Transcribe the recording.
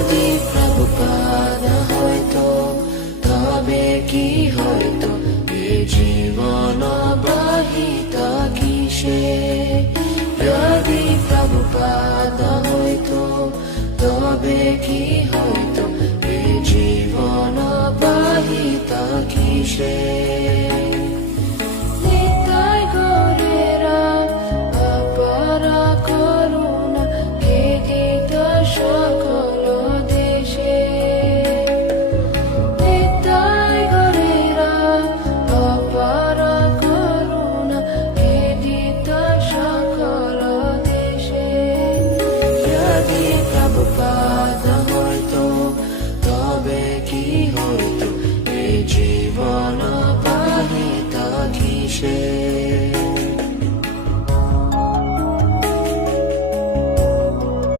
যদি প্রভুপাদ হয়তো তবে কি হয়তো এ জীবন বাহিত কিসে। যদি প্রভুপাদ হয়তো তবে কি হয়তো এ জীবন বাহিত কিসে।